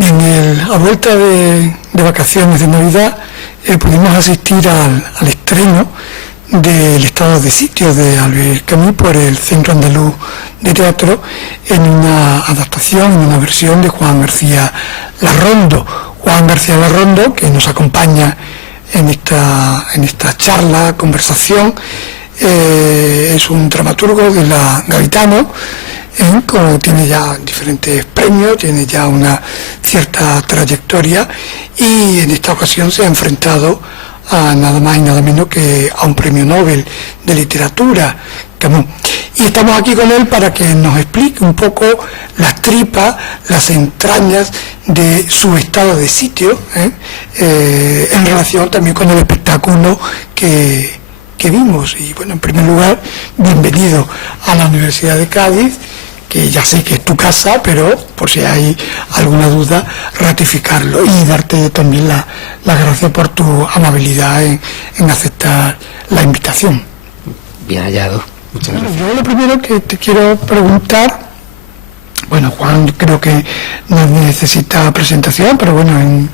A vuelta de vacaciones de Navidad pudimos asistir al estreno del estado de sitio de Albert Camus por el Centro Andaluz de Teatro, en una adaptación, en una versión de Juan García Larrondo. Juan García Larrondo, que nos acompaña en esta charla, conversación, es un dramaturgo de la Gavitano, tiene ya diferentes premios, tiene ya una cierta trayectoria, y en esta ocasión se ha enfrentado a nada más y nada menos que a un premio Nobel de literatura, Camus. Y estamos aquí con él para que nos explique un poco las tripas, las entrañas de su estado de sitio, en relación también con el espectáculo que vimos. Y bueno, en primer lugar, bienvenido a la Universidad de Cádiz, que ya sé que es tu casa, pero por si hay alguna duda, ratificarlo, y darte también las gracias por tu amabilidad en aceptar la invitación. Bien hallado, muchas gracias. Yo lo primero que te quiero preguntar, bueno, Juan creo que no necesita presentación, pero bueno,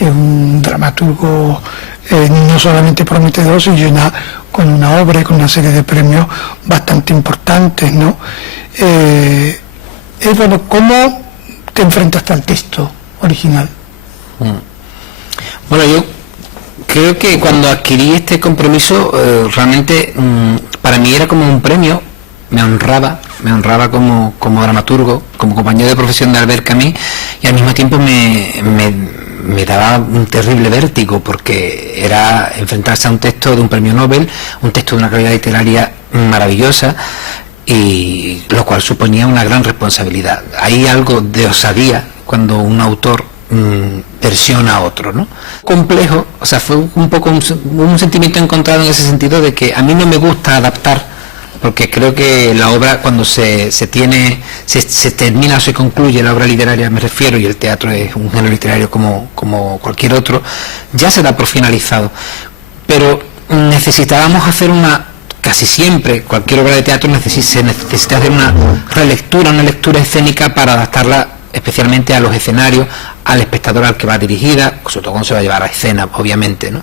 es un dramaturgo no solamente prometedor, sino con una obra y con una serie de premios bastante importantes, ¿no? Bueno, ¿cómo te enfrentaste al texto original? Bueno, yo creo que cuando adquirí este compromiso, realmente para mí era como un premio, me honraba como dramaturgo, como compañero de profesión de Albert Camus, y al mismo tiempo me daba un terrible vértigo, porque era enfrentarse a un texto de un premio Nobel, un texto de una calidad literaria maravillosa, y lo cual suponía una gran responsabilidad. Hay algo de osadía cuando un autor versiona a otro, ¿no? Complejo, o sea, fue un poco un sentimiento encontrado en ese sentido, de que a mí no me gusta adaptar, porque creo que la obra, cuando se termina o se concluye la obra literaria, me refiero, y el teatro es un género literario como cualquier otro, ya se da por finalizado. Pero necesitábamos hacer casi siempre, cualquier obra de teatro se necesita hacer una lectura escénica para adaptarla especialmente a los escenarios, al espectador al que va dirigida, sobre todo cuando se va a llevar a escena, obviamente, ¿no?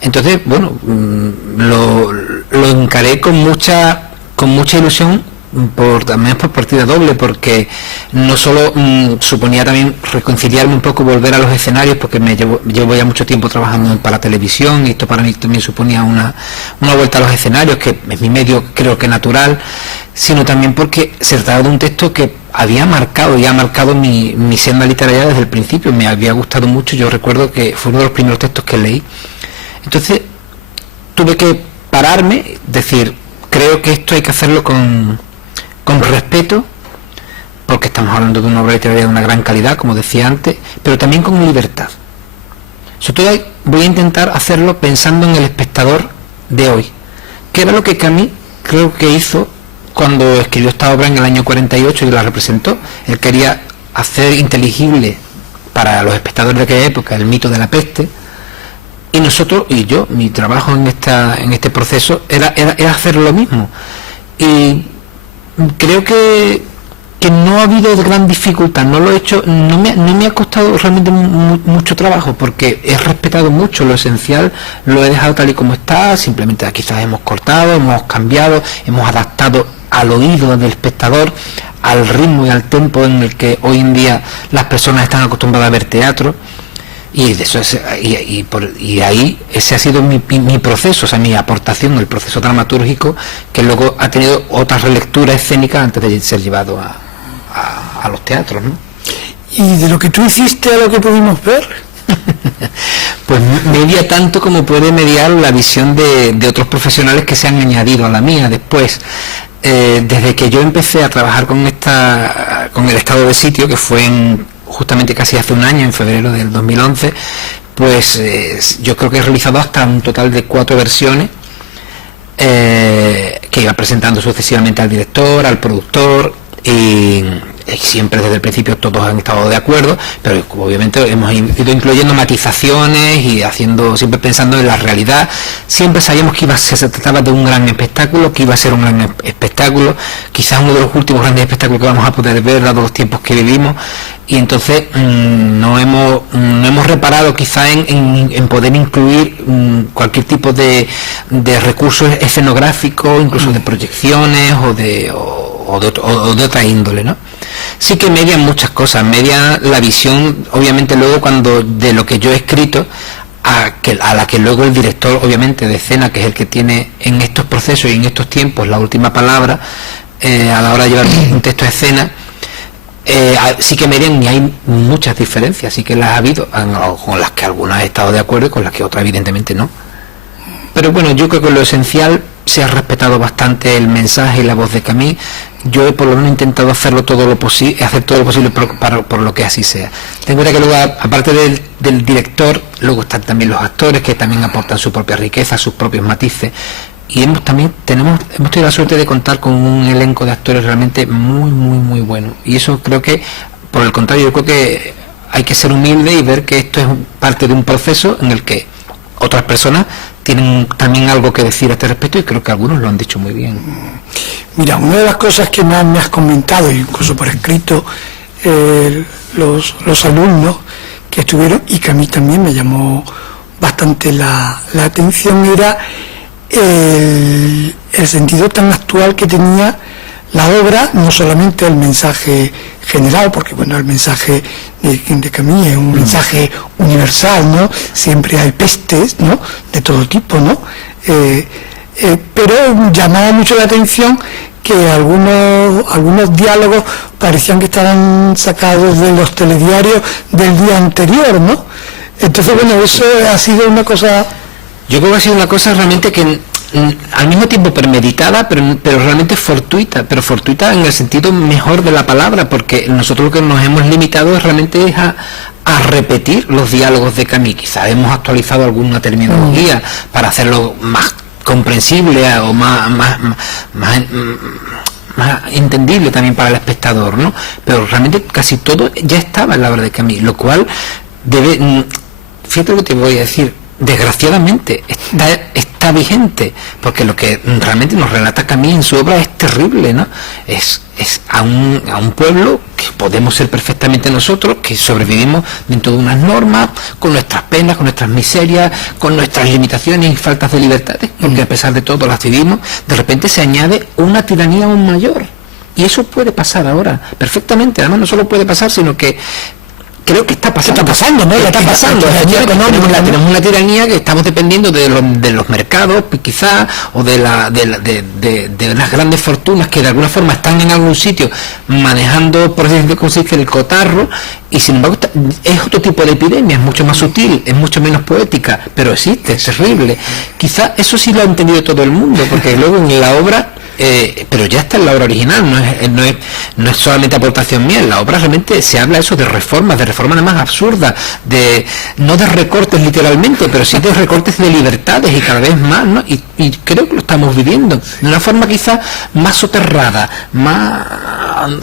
Entonces, bueno, lo encaré con mucha ilusión, también por partida doble, porque no solo suponía también reconciliarme un poco, volver a los escenarios, porque llevo ya mucho tiempo trabajando para televisión, y esto para mí también suponía una vuelta a los escenarios, que es mi medio, creo que natural, sino también porque se trataba de un texto que había marcado mi senda literaria desde el principio. Me había gustado mucho, yo recuerdo que fue uno de los primeros textos que leí. Entonces tuve que pararme, decir, creo que esto hay que hacerlo con respeto, porque estamos hablando de una obra literaria de una gran calidad, como decía antes, pero también con libertad. Sobre todo voy a intentar hacerlo pensando en el espectador de hoy, que era lo que Camus creo que hizo cuando escribió esta obra en el año 48 y la representó. Él quería hacer inteligible para los espectadores de aquella época el mito de la peste, y nosotros, y yo, mi trabajo en este proceso era hacer lo mismo. Y creo que no ha habido gran dificultad, no lo he hecho, no me ha costado realmente mucho trabajo, porque he respetado mucho lo esencial, lo he dejado tal y como está, simplemente quizás hemos cortado, hemos cambiado, hemos adaptado al oído del espectador, al ritmo y al tempo en el que hoy en día las personas están acostumbradas a ver teatro. Y de eso y ahí ese ha sido mi proceso, o sea, mi aportación, el proceso dramatúrgico, que luego ha tenido otra relectura escénica antes de ser llevado a los teatros, ¿no? ¿Y de lo que tú hiciste a lo que pudimos ver? Pues media tanto como puede mediar la visión de otros profesionales que se han añadido a la mía después. Desde que yo empecé a trabajar con el estado de sitio, que fue justamente casi hace un año, en febrero del 2011, pues yo creo que he realizado hasta un total de 4 versiones, que iba presentando sucesivamente al director, al productor, y siempre desde el principio todos han estado de acuerdo, pero obviamente hemos ido incluyendo matizaciones y siempre pensando en la realidad. Siempre sabíamos que se trataba de un gran espectáculo, que iba a ser un gran espectáculo, quizás uno de los últimos grandes espectáculos que vamos a poder ver dado los tiempos que vivimos, y entonces no hemos reparado quizá en poder incluir cualquier tipo de recursos escenográficos, incluso de proyecciones o de otra índole, ¿no? Sí que median muchas cosas, media la visión, obviamente luego cuando de lo que yo he escrito a la que luego el director, obviamente, de escena, que es el que tiene en estos procesos y en estos tiempos la última palabra, a la hora de llevar un texto a escena, sí que median, y hay muchas diferencias, sí que las ha habido, con las que algunas he estado de acuerdo y con las que otras evidentemente no. Pero bueno, yo creo que lo esencial se ha respetado bastante el mensaje y la voz de Camille. Yo he por lo menos intentado hacerlo todo lo posible, hacer todo lo posible por lo que así sea. Ten en cuenta que luego, aparte del director, luego están también los actores, que también aportan su propia riqueza, sus propios matices. Y hemos tenido la suerte de contar con un elenco de actores realmente muy, muy, muy bueno. Y eso creo que, por el contrario, yo creo que hay que ser humilde y ver que esto es parte de un proceso en el que otras personas tienen también algo que decir a este respecto, y creo que algunos lo han dicho muy bien. Mira, una de las cosas que me has comentado, incluso por escrito, los alumnos que estuvieron, y que a mí también me llamó bastante la atención, era el sentido tan actual que tenía la obra, no solamente el mensaje general, porque bueno, el mensaje de Camille es un mensaje universal, ¿no? Siempre hay pestes, ¿no? De todo tipo, ¿no? Pero llamaba mucho la atención que algunos diálogos parecían que estaban sacados de los telediarios del día anterior, ¿no? Entonces, bueno, eso ha sido una cosa... Yo creo que ha sido una cosa realmente que al mismo tiempo premeditada, pero realmente fortuita, pero fortuita en el sentido mejor de la palabra, porque nosotros lo que nos hemos limitado es realmente a repetir los diálogos de Camille. Quizás hemos actualizado alguna terminología para hacerlo más comprensible o más entendible también para el espectador, ¿no? Pero realmente casi todo ya estaba en la obra de Camille, lo cual fíjate lo que te voy a decir, desgraciadamente está vigente, porque lo que realmente nos relata Camille en su obra es terrible, ¿no? Es a un pueblo que podemos ser perfectamente nosotros, que sobrevivimos dentro de unas normas, con nuestras penas, con nuestras miserias, con nuestras limitaciones y faltas de libertades, porque a pesar de todo las vivimos. De repente se añade una tiranía aún mayor, y eso puede pasar ahora perfectamente. Además, no solo puede pasar, sino que creo que está pasando, ¿no? Ya está pasando. Tenemos una tiranía que estamos dependiendo de los mercados, quizás, o de las grandes fortunas que de alguna forma están en algún sitio manejando, por ejemplo, como se dice, el cotarro, y sin embargo es otro tipo de epidemia, es mucho más sutil, es mucho menos poética, pero existe, es terrible. Quizás eso sí lo ha entendido todo el mundo, porque luego en la obra... pero ya está en la obra original, no es solamente aportación mía. En la obra realmente se habla eso de reformas además absurdas, no de recortes literalmente, pero sí de recortes de libertades, y cada vez más, ¿no? Y creo que lo estamos viviendo de una forma quizás más soterrada, más,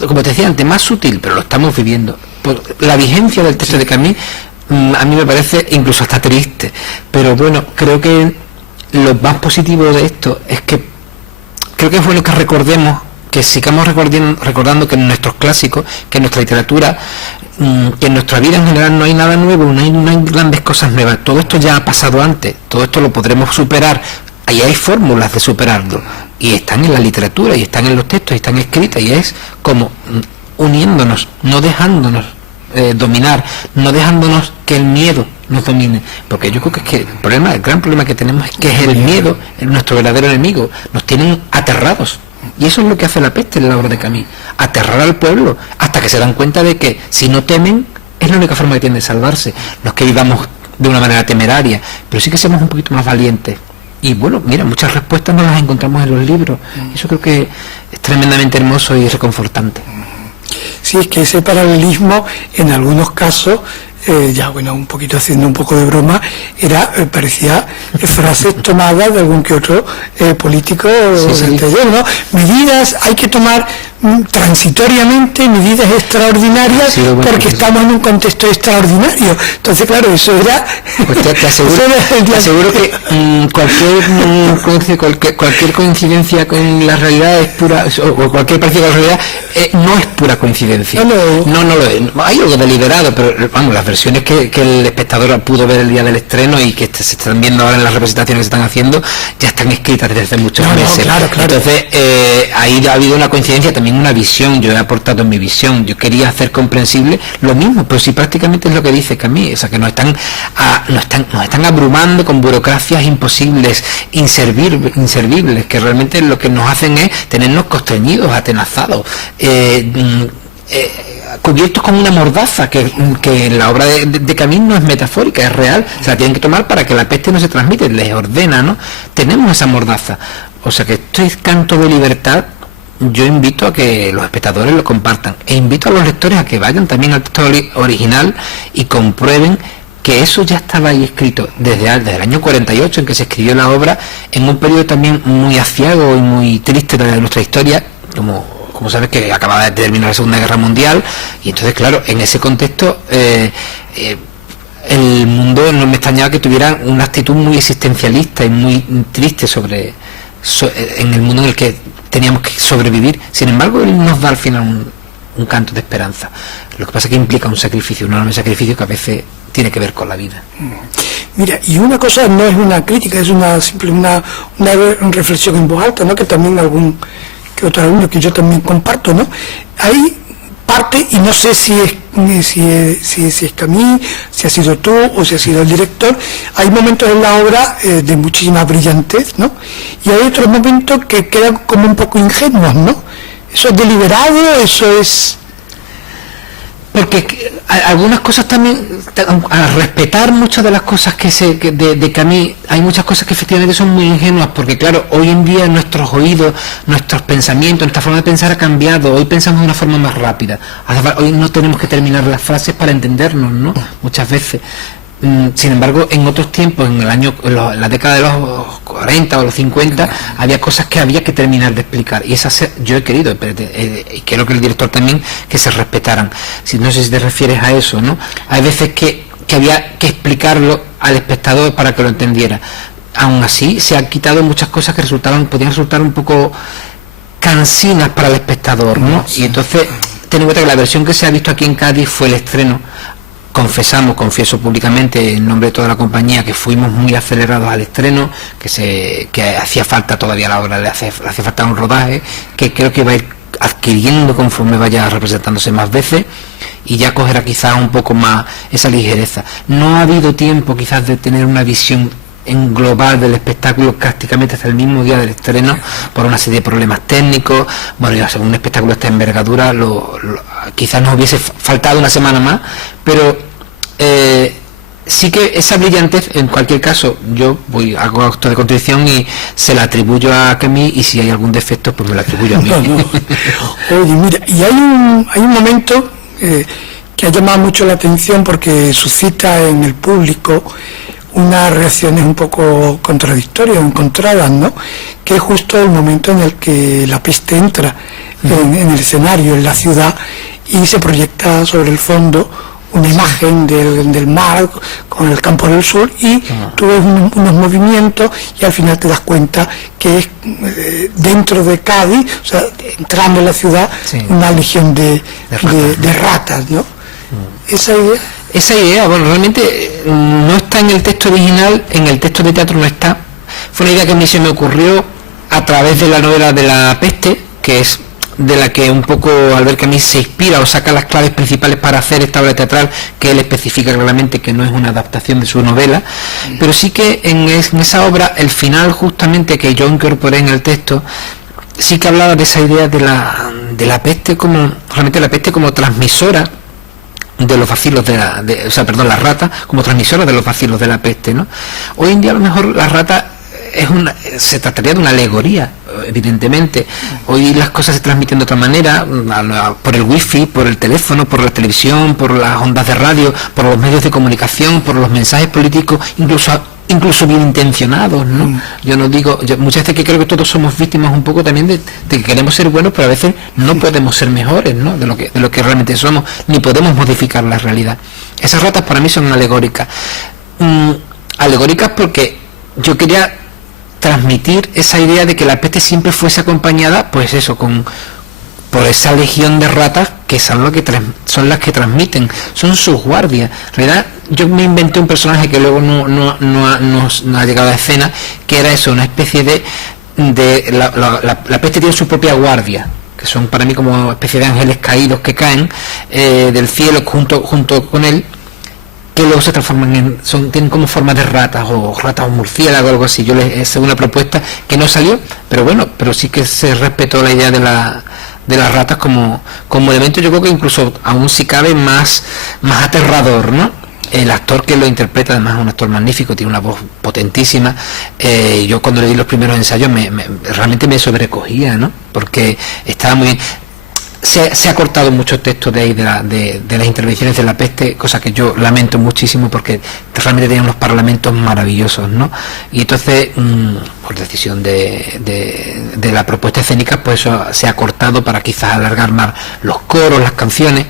como te decía antes, más sutil, pero lo estamos viviendo. La vigencia del texto de Camille a mí me parece incluso hasta triste, pero bueno, creo que lo más positivo de esto es que creo que es bueno que recordemos, que sigamos recordando que en nuestros clásicos, que en nuestra literatura, que en nuestra vida en general no hay nada nuevo, no hay grandes cosas nuevas. Todo esto ya ha pasado antes, todo esto lo podremos superar. Ahí hay fórmulas de superarlo, y están en la literatura, y están en los textos, y están escritas, y es como uniéndonos, no dejándonos dominar, no dejándonos que el miedo nos domine, porque yo creo que el gran problema que tenemos es que es el miedo, es nuestro verdadero enemigo. Nos tienen aterrados, y eso es lo que hace la peste en la obra de Camille, aterrar al pueblo hasta que se dan cuenta de que si no temen es la única forma que tienen de salvarse. No es que vivamos de una manera temeraria, pero sí que seamos un poquito más valientes. Y bueno, mira, muchas respuestas no las encontramos en los libros. Eso creo que es tremendamente hermoso y reconfortante. Sí, es que ese paralelismo en algunos casos, ya bueno, un poquito haciendo un poco de broma, parecía frases tomadas de algún que otro político anterior, ¿no? Medidas, hay que tomar transitoriamente medidas extraordinarias, sí, bueno, porque estamos en un contexto extraordinario. Entonces, claro, eso era... Pues te aseguro que cualquier coincidencia con la realidad es pura, o cualquier parecido con la realidad no es pura coincidencia. No lo es. Hay algo deliberado, pero vamos, las versiones que el espectador pudo ver el día del estreno y que se están viendo ahora en las representaciones que se están haciendo, ya están escritas desde hace muchos meses. Claro. Entonces, ahí ha habido una coincidencia, también una visión. Yo he aportado en mi visión, yo quería hacer comprensible lo mismo, pero sí, prácticamente es lo que dice Camus, o sea, que nos están abrumando con burocracias imposibles, inservibles, que realmente lo que nos hacen es tenernos constreñidos, atenazados, cubiertos con una mordaza que en la obra de Camus no es metafórica, es real, se la tienen que tomar para que la peste no se transmite, les ordena, ¿no? Tenemos esa mordaza, o sea que este canto de libertad. Yo invito a que los espectadores lo compartan e invito a los lectores a que vayan también al texto original y comprueben que eso ya estaba ahí escrito desde el año 48 en que se escribió la obra, en un periodo también muy aciago y muy triste de nuestra historia, como sabes, que acababa de terminar la Segunda Guerra Mundial, y entonces claro, en ese contexto el mundo no me extrañaba que tuviera una actitud muy existencialista y muy triste en el mundo en el que teníamos que sobrevivir. Sin embargo, él nos da al final un canto de esperanza. Lo que pasa es que implica un sacrificio, un enorme sacrificio que a veces tiene que ver con la vida. Mira, y una cosa no es una crítica, es una reflexión en voz alta, ¿no? Que también que otro alumno que yo también comparto, ¿no? Hay parte, y no sé si es Camus, si ha sido tú o si ha sido el director, hay momentos en la obra de muchísima brillantez, ¿no? Y hay otros momentos que quedan como un poco ingenuos, ¿no? Eso es deliberado, eso es... Porque algunas cosas también, a respetar muchas de las cosas de Camus, hay muchas cosas que efectivamente son muy ingenuas, porque claro, hoy en día nuestros oídos, nuestros pensamientos, nuestra forma de pensar ha cambiado, hoy pensamos de una forma más rápida, hoy no tenemos que terminar las frases para entendernos, ¿no? Muchas veces. Sin embargo, en otros tiempos, en la década de los 40 o los 50, había cosas que había que terminar de explicar, y esas yo he querido, y creo que el director también, que se respetaran. No sé si te refieres a eso, ¿no? Hay veces que había que explicarlo al espectador para que lo entendiera. Aún así, se han quitado muchas cosas que podían resultar un poco cansinas para el espectador, ¿no? Y entonces, ten en cuenta que la versión que se ha visto aquí en Cádiz fue el estreno. Confieso públicamente en nombre de toda la compañía que fuimos muy acelerados al estreno, que hacía falta todavía la obra, le hacía falta un rodaje que creo que va a ir adquiriendo conforme vaya representándose más veces, y ya cogerá quizás un poco más esa ligereza. No ha habido tiempo quizás de tener una visión en global del espectáculo prácticamente hasta el mismo día del estreno, por una serie de problemas técnicos. Bueno, ya según un espectáculo de esta envergadura quizás nos hubiese faltado una semana más, pero sí que esa brillantez, en cualquier caso, yo hago acto de contrición y se la atribuyo a Camus, y si hay algún defecto pues me lo atribuyo a mí. Oye, mira, y hay un momento que ha llamado mucho la atención porque suscita en el público unas reacciones un poco contradictorias o encontradas, ¿no? Que es justo el momento en el que la peste entra en el escenario, en la ciudad, y se proyecta sobre el fondo una imagen del mar con el campo del sur, y tú ves unos movimientos y al final te das cuenta que es dentro de Cádiz, o sea, entrando en la ciudad, una legión de ratas, ¿no? Esa idea, bueno, realmente no está en el texto original, en el texto de teatro no está. Fue una idea que a mí se me ocurrió a través de la novela de La Peste, que es de la que un poco Albert Camus se inspira o saca las claves principales para hacer esta obra teatral, que él especifica claramente que no es una adaptación de su novela, pero sí que en esa obra, el final justamente que yo incorporé en el texto, sí que hablaba de esa idea de la peste como, realmente la peste como transmisora de los vacilos la rata como transmisora de los vacilos de la peste, ¿no? Hoy en día a lo mejor la rata se trataría de una alegoría, evidentemente. Hoy las cosas se transmiten de otra manera, por el wifi, por el teléfono, por la televisión, por las ondas de radio, por los medios de comunicación, por los mensajes políticos, incluso incluso bien intencionados, ¿no? Yo no digo, muchas veces que creo que todos somos víctimas un poco también de que queremos ser buenos, pero a veces no podemos ser mejores, ¿no? De lo que realmente somos, ni podemos modificar la realidad. Esas ratas para mí son alegóricas. Alegóricas porque yo quería transmitir esa idea de que la peste siempre fuese acompañada, pues eso, por esa legión de ratas que son las que transmiten, son sus guardias. En realidad yo me inventé un personaje que luego no ha llegado a escena, que era eso, una especie de la peste tiene su propia guardia, que son para mí como una especie de ángeles caídos que caen del cielo junto con él, que luego se transforman tienen como forma de ratas o murciélagos o algo así. Yo les hice una propuesta que no salió, pero sí que se respetó la idea de las ratas como elemento. Yo creo que incluso aún si cabe más aterrador, ¿no? El actor que lo interpreta además es un actor magnífico, tiene una voz potentísima. Yo cuando leí los primeros ensayos realmente me sobrecogía, ¿no? Porque estaba muy bien. Se ha cortado muchos textos de ahí de las intervenciones de la peste, cosa que yo lamento muchísimo porque realmente tenían unos parlamentos maravillosos, ¿no? Y entonces, por decisión de la propuesta escénica, pues eso se ha cortado para quizás alargar más los coros, las canciones,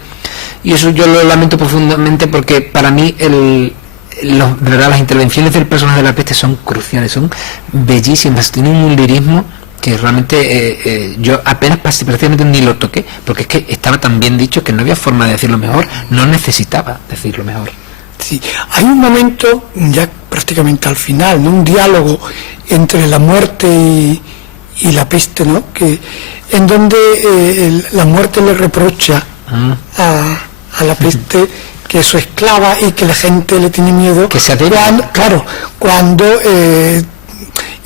y eso yo lo lamento profundamente porque para mí de verdad las intervenciones del personaje de la peste son cruciales, son bellísimas, tienen un lirismo que realmente yo apenas prácticamente ni lo toqué, porque es que estaba tan bien dicho que no había forma de decirlo mejor, no necesitaba decirlo mejor. Sí, hay un momento ya prácticamente al final, ¿no? Un diálogo entre la muerte y la peste, ¿no? En donde la muerte le reprocha a la peste que es su esclava y que la gente le tiene miedo. Que se cuando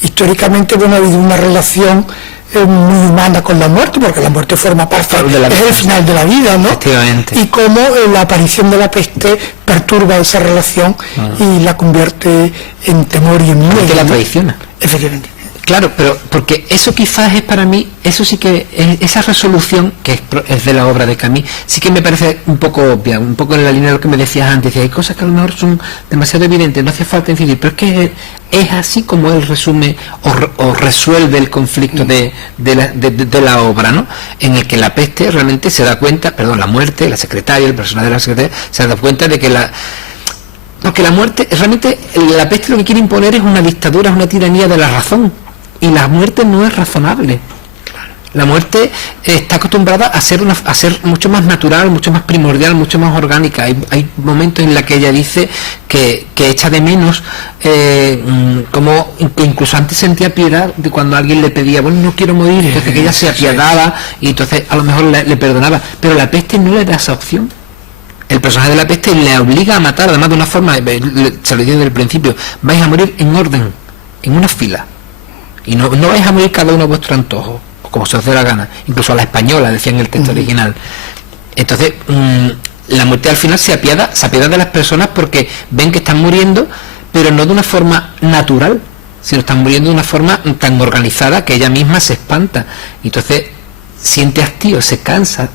históricamente ha habido una relación muy humana con la muerte, porque la muerte forma parte, es el final de la vida, ¿no? Efectivamente. Y cómo la aparición de la peste perturba esa relación y la convierte en temor y en miedo. Que la traiciona. Efectivamente. Claro, pero porque eso quizás es para mí, eso sí que, esa resolución, que es de la obra de Camus, sí que me parece un poco obvia, un poco en la línea de lo que me decías antes, y hay cosas que a lo mejor son demasiado evidentes, no hace falta incidir, pero es que es así como él resume o resuelve el conflicto de la obra, ¿no? En el que la peste realmente se da cuenta, la muerte, la secretaria, el personaje de la secretaria, se da cuenta de que porque la muerte, realmente la peste lo que quiere imponer es una dictadura, es una tiranía de la razón. Y la muerte no es razonable. La muerte está acostumbrada a ser mucho más natural, mucho más primordial, mucho más orgánica. Hay momentos en los que ella dice que echa de menos, como que incluso antes sentía piedad de cuando alguien le pedía, bueno, no quiero morir, entonces que ella se apiadaba y entonces a lo mejor le perdonaba. Pero la peste no le da esa opción. El personaje de la peste le obliga a matar, además de una forma, se lo dije desde el principio, vais a morir en orden, en una fila. Y no vais a morir cada uno a vuestro antojo, como se os dé la gana, incluso a la española, decía en el texto original. Entonces, la muerte al final se apiada de las personas porque ven que están muriendo, pero no de una forma natural, sino están muriendo de una forma tan organizada que ella misma se espanta. Y entonces siente hastío, se cansa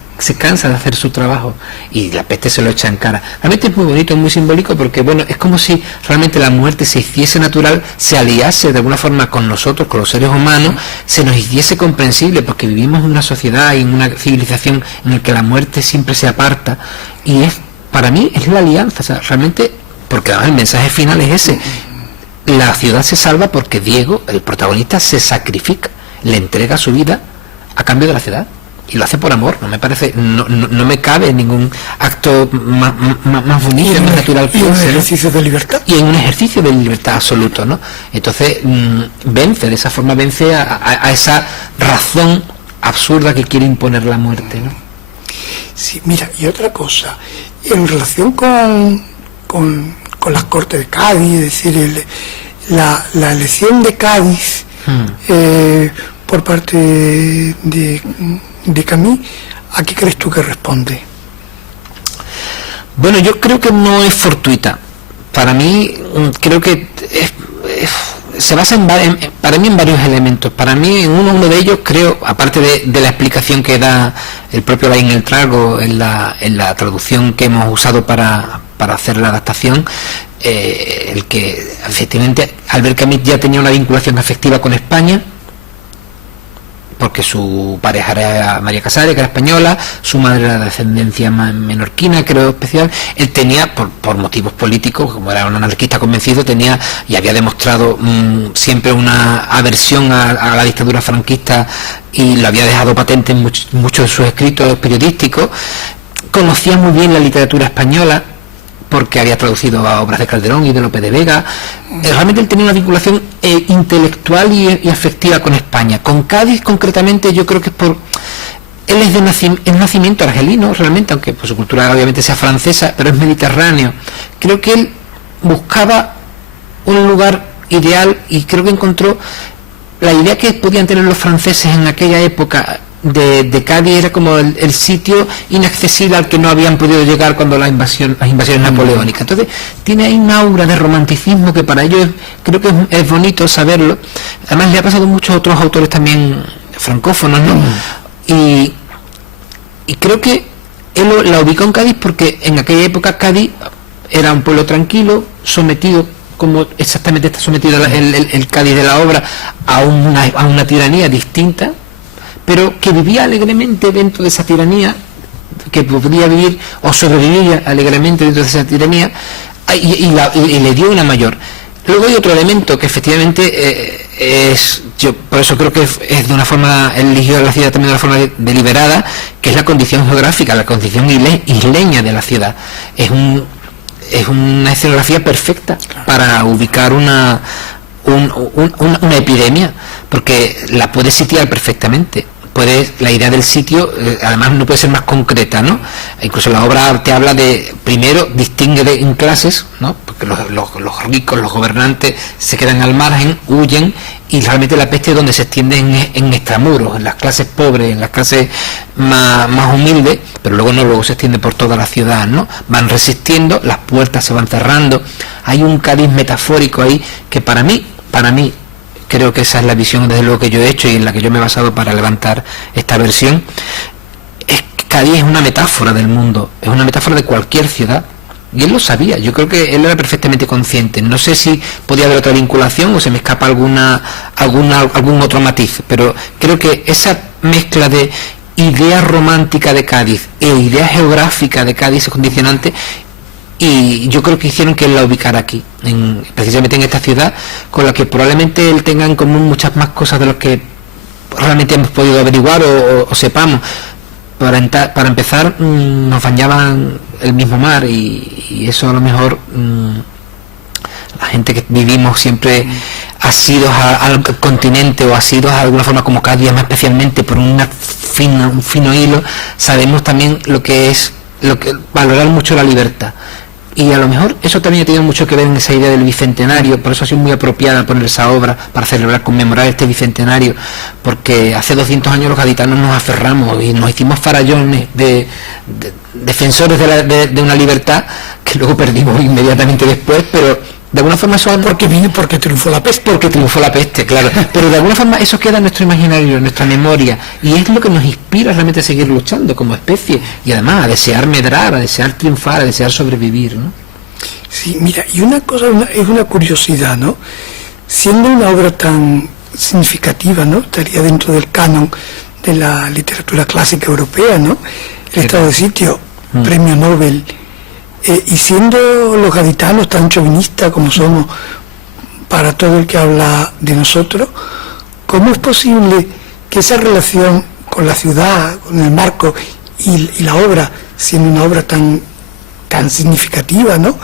de hacer su trabajo y la peste se lo echa en cara. Realmente es muy bonito, es muy simbólico porque bueno, es como si realmente la muerte se hiciese natural, se aliase de alguna forma con nosotros, con los seres humanos, se nos hiciese comprensible porque vivimos en una sociedad y en una civilización en la que la muerte siempre se aparta y para mí es la alianza, o sea, realmente, porque además el mensaje final es ese, la ciudad se salva porque Diego, el protagonista, se sacrifica, le entrega su vida a cambio de la ciudad. Y lo hace por amor, no me parece, no me cabe ningún acto más bonito, más natural. Y un ejercicio de libertad. Y en un ejercicio de libertad absoluto, ¿no? Entonces, de esa forma vence a esa razón absurda que quiere imponer la muerte, ¿no? Sí, mira, y otra cosa, en relación con las Cortes de Cádiz, es decir, la elección de Cádiz por parte de Camus, ¿a qué crees tú que responde? Bueno, yo creo que no es fortuita. Para mí, creo que se basa para mí en varios elementos. Para mí, en uno de ellos, creo, aparte de la explicación que da el propio Alain El Trago en la traducción que hemos usado para hacer la adaptación, el que efectivamente Albert Camus ya tenía una vinculación afectiva con España, porque su pareja era María Casares, que era española, su madre era de ascendencia menorquina, creo, especial. Él tenía, por motivos políticos, como era un anarquista convencido, tenía y había demostrado siempre una aversión a la dictadura franquista, y lo había dejado patente en muchos de sus escritos periodísticos. Conocía muy bien la literatura española, porque había traducido a obras de Calderón y de Lope de Vega. Realmente él tenía una vinculación intelectual y afectiva con España. Con Cádiz, concretamente, yo creo que es por... Él es de nacimiento argelino, realmente, aunque por su cultura obviamente sea francesa, pero es mediterráneo. Creo que él buscaba un lugar ideal, y creo que encontró la idea que podían tener los franceses en aquella época de Cádiz. Era como el sitio inaccesible al que no habían podido llegar cuando las invasiones napoleónicas. Entonces tiene ahí una aura de romanticismo que para ellos creo que es bonito saberlo. Además le ha pasado a muchos otros autores también francófonos, ¿no? Y creo que él la ubicó en Cádiz porque en aquella época Cádiz era un pueblo tranquilo, sometido, como exactamente está sometido el Cádiz de la obra, a una tiranía distinta, pero que vivía alegremente dentro de esa tiranía, que podía vivir o sobrevivir alegremente dentro de esa tiranía, y le dio una mayor. Luego hay otro elemento que efectivamente yo por eso creo que es de una forma, él eligió la ciudad también de una forma deliberada, que es la condición geográfica, la condición isleña de la ciudad. Es una escenografía perfecta para ubicar una epidemia, porque la puede sitiar perfectamente. La idea del sitio además no puede ser más concreta, ¿no? Incluso la obra te habla de, primero distingue en clases, ¿no? Porque los ricos, los gobernantes se quedan al margen, huyen, y realmente la peste es donde se extiende en extramuros, en las clases pobres, en las clases más humildes, pero luego se extiende por toda la ciudad, ¿no? Van resistiendo, las puertas se van cerrando. Hay un Cádiz metafórico ahí que para mí creo que esa es la visión desde luego que yo he hecho y en la que yo me he basado para levantar esta versión. Es que Cádiz es una metáfora del mundo, es una metáfora de cualquier ciudad, y él lo sabía. Yo creo que él era perfectamente consciente. No sé si podía haber otra vinculación o se me escapa algún otro matiz, pero creo que esa mezcla de idea romántica de Cádiz e idea geográfica de Cádiz es condicionante, y yo creo que hicieron que él la ubicara aquí, precisamente en esta ciudad, con la que probablemente él tenga en común muchas más cosas de lo que realmente hemos podido averiguar o sepamos. Para empezar, nos bañaban el mismo mar, y eso a lo mejor la gente que vivimos siempre asidos al continente, o asidos de alguna forma como Cádiz, más especialmente por un fino hilo, sabemos también lo que valorar mucho la libertad. Y a lo mejor eso también ha tenido mucho que ver en esa idea del bicentenario. Por eso ha sido muy apropiada poner esa obra para conmemorar este bicentenario, porque hace 200 años los gaditanos nos aferramos y nos hicimos farallones de defensores de una libertad que luego perdimos inmediatamente después, pero de alguna forma eso... Porque triunfó la peste. Porque triunfó la peste, claro. Pero de alguna forma eso queda en nuestro imaginario, en nuestra memoria, y es lo que nos inspira realmente a seguir luchando como especie, y además a desear medrar, a desear triunfar, a desear sobrevivir, ¿no? Sí, mira, y una cosa, es una curiosidad, ¿no? Siendo una obra tan significativa, ¿no? Estaría dentro del canon de la literatura clásica europea, ¿no? El Estado de Sitio, Premio Nobel. Y siendo los gaditanos tan chauvinistas como somos para todo el que habla de nosotros, ¿cómo es posible que esa relación con la ciudad, con el marco y la obra, siendo una obra tan significativa, ¿no?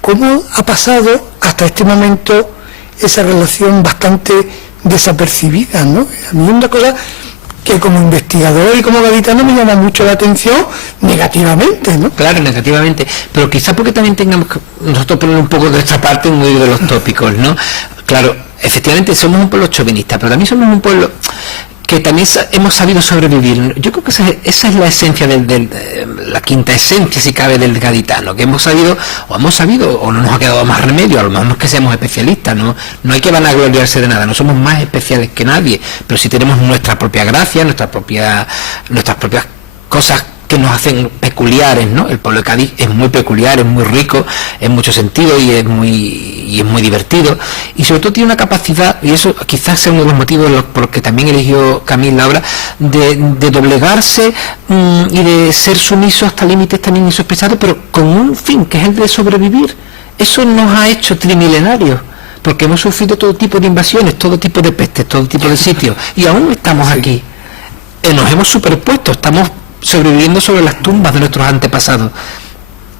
¿Cómo ha pasado hasta este momento esa relación bastante desapercibida, ¿no? A mí es una cosa que como investigador y como gaditano me llama mucho la atención negativamente, ¿no? Claro, negativamente, pero quizá porque también tengamos que nosotros poner un poco de nuestra parte en medio de los tópicos, ¿no? Claro, efectivamente somos un pueblo chauvinista, pero también somos un pueblo que también hemos sabido sobrevivir. Yo creo que esa es la esencia la quinta esencia, si cabe, del gaditano, que hemos sabido, o no nos ha quedado más remedio. A lo mejor no es que seamos especialistas, no hay que vanagloriarse de nada, no somos más especiales que nadie, pero sí tenemos nuestra propia gracia, nuestras propias cosas que nos hacen peculiares, ¿no? El pueblo de Cádiz es muy peculiar, es muy rico en muchos sentidos y es muy divertido, y sobre todo tiene una capacidad, y eso quizás sea uno de los motivos por los que también eligió Camil la obra, de doblegarse y de ser sumiso hasta límites también insospechados, pero con un fin, que es el de sobrevivir. Eso nos ha hecho trimilenarios, porque hemos sufrido todo tipo de invasiones, todo tipo de pestes, todo tipo de sitios, y aún estamos aquí. Nos hemos superpuesto, estamos sobreviviendo sobre las tumbas de nuestros antepasados,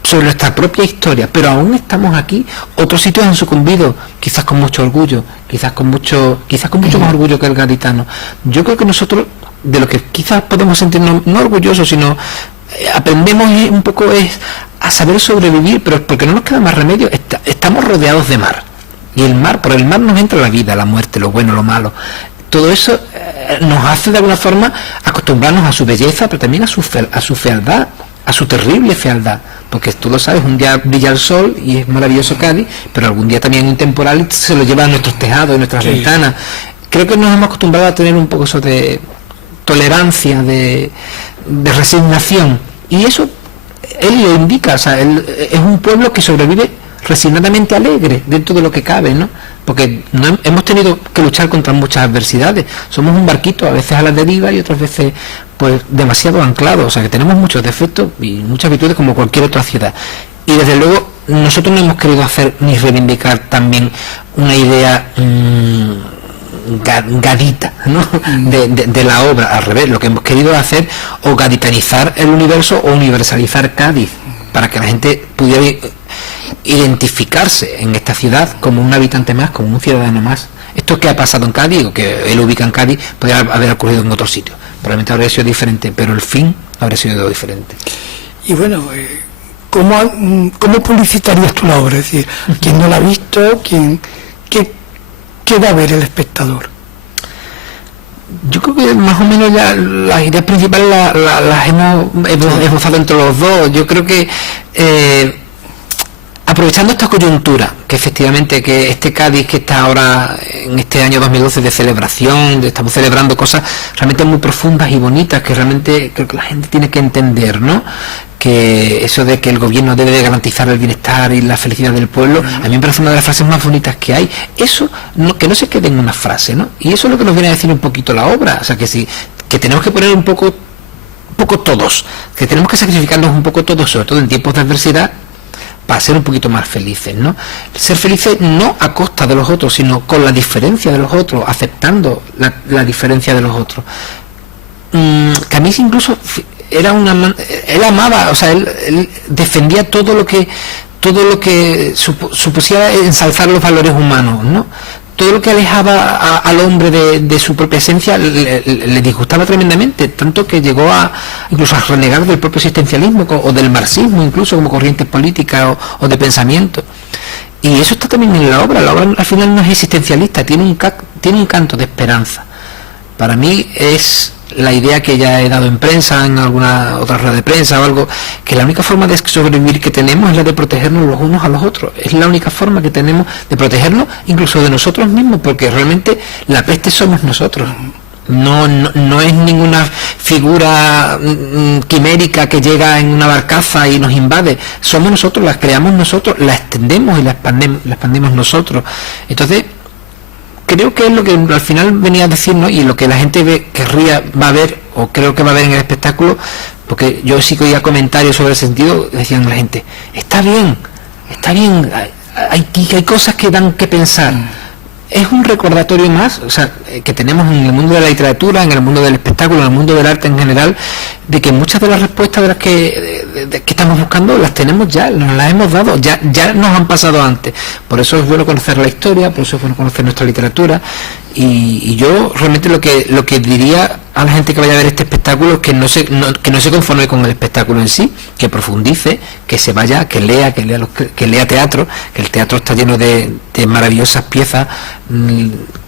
sobre nuestra propia historia, pero aún estamos aquí. Otros sitios han sucumbido, quizás con mucho orgullo, quizás con mucho más orgullo que el gaditano. Yo creo que nosotros, de lo que quizás podemos sentirnos no orgullosos, sino aprendemos un poco a saber sobrevivir, pero porque no nos queda más remedio. Estamos rodeados de mar, y por el mar nos entra la vida, la muerte, lo bueno, lo malo. Todo eso nos hace de alguna forma acostumbrarnos a su belleza, pero también a su fealdad, a su terrible fealdad, porque tú lo sabes, un día brilla el sol y es maravilloso Cádiz, pero algún día también un temporal se lo lleva a nuestros tejados, a nuestras ventanas. Creo que nos hemos acostumbrado a tener un poco eso de tolerancia, de resignación, y eso él lo indica. O sea, él es un pueblo que sobrevive resignadamente alegre dentro de lo que cabe, ¿no? Porque no hemos tenido que luchar contra muchas adversidades. Somos un barquito, a veces a la deriva y otras veces pues demasiado anclado. O sea, que tenemos muchos defectos y muchas virtudes como cualquier otra ciudad. Y desde luego nosotros no hemos querido hacer ni reivindicar también una idea gadita, ¿no? de la obra. Al revés, lo que hemos querido hacer o gaditanizar el universo o universalizar Cádiz, para que la gente pudiera identificarse en esta ciudad como un habitante más, como un ciudadano más. Esto que ha pasado en Cádiz, o que él ubica en Cádiz, podría haber ocurrido en otro sitio. Probablemente habría sido diferente, pero el fin habría sido diferente. Y bueno, ¿cómo publicitarías tú la obra? Es decir, ¿quién no la ha visto? ¿Qué va a ver el espectador? Yo creo que más o menos ya las ideas principales las hemos esbozado entre los dos. Yo creo que aprovechando esta coyuntura, que efectivamente que este Cádiz que está ahora en este año 2012 de celebración, estamos celebrando cosas realmente muy profundas y bonitas, que realmente creo que la gente tiene que entender, ¿no? Que eso de que el gobierno debe de garantizar el bienestar y la felicidad del pueblo, a mí me parece una de las frases más bonitas que hay. Eso, que no se quede en una frase, ¿no? Y eso es lo que nos viene a decir un poquito la obra. O sea, que tenemos que poner un poco todos, que tenemos que sacrificarnos un poco todos, sobre todo en tiempos de adversidad, para ser un poquito más felices, ¿no? Ser felices no a costa de los otros, sino con la diferencia de los otros, aceptando la diferencia de los otros. Camus incluso él amaba, o sea, él defendía todo lo que supusiera ensalzar los valores humanos, ¿no? Todo lo que alejaba al hombre de su propia esencia le disgustaba tremendamente, tanto que llegó incluso a renegar del propio existencialismo o del marxismo, incluso como corrientes políticas o de pensamiento. Y eso está también en la obra. La obra al final no es existencialista, tiene un canto de esperanza. Para mí es la idea que ya he dado en prensa, en alguna otra rueda de prensa o algo, que la única forma de sobrevivir que tenemos es la de protegernos los unos a los otros. Es la única forma que tenemos de protegernos incluso de nosotros mismos, porque realmente la peste somos nosotros. No es ninguna figura quimérica que llega en una barcaza y nos invade. Somos nosotros, las creamos nosotros, la extendemos y la expandimos nosotros. Entonces creo que es lo que al final venía a decirnos, y lo que la gente va a ver, o creo que va a ver en el espectáculo, porque yo sí que oía comentarios sobre el sentido, decían la gente, está bien, hay cosas que dan que pensar. Es un recordatorio más, o sea, que tenemos en el mundo de la literatura, en el mundo del espectáculo, en el mundo del arte en general, de que muchas de las respuestas de las que estamos buscando las tenemos ya, nos las hemos dado, ya nos han pasado antes. Por eso es bueno conocer la historia, por eso es bueno conocer nuestra literatura, y yo realmente lo que diría a la gente que vaya a ver este espectáculo es que no se conforme con el espectáculo en sí, que profundice, que se vaya, que lea teatro, que el teatro está lleno de maravillosas piezas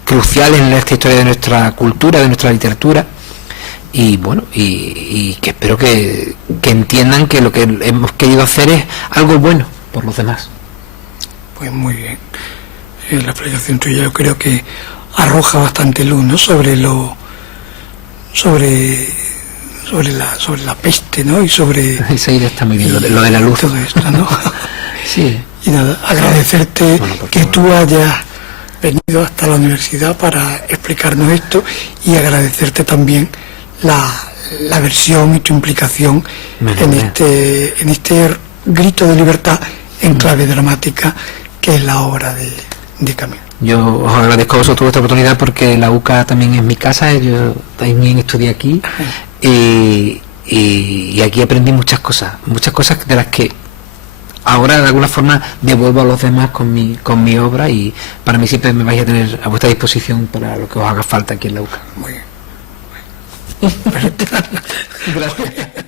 cruciales en esta historia de nuestra cultura, de nuestra literatura. Y bueno, y que espero que entiendan que lo que hemos querido hacer es algo bueno por los demás. Pues muy bien. La explicación tuya yo creo que arroja bastante luz, ¿no? sobre sobre la peste, ¿no? Y sobre... Esa idea está muy bien, lo de la luz. Todo esto, ¿no? Sí. Y nada, agradecerte que tú hayas venido hasta la universidad para explicarnos esto y agradecerte también la versión y tu implicación en este grito de libertad en clave dramática que es la obra de Camus. Yo os agradezco a vosotros esta oportunidad porque la UCA también es mi casa, yo también estudié aquí y aquí aprendí muchas cosas de las que ahora de alguna forma devuelvo a los demás con mi obra, y para mí siempre me vais a tener a vuestra disposición para lo que os haga falta aquí en la UCA. Muy bien. Gracias.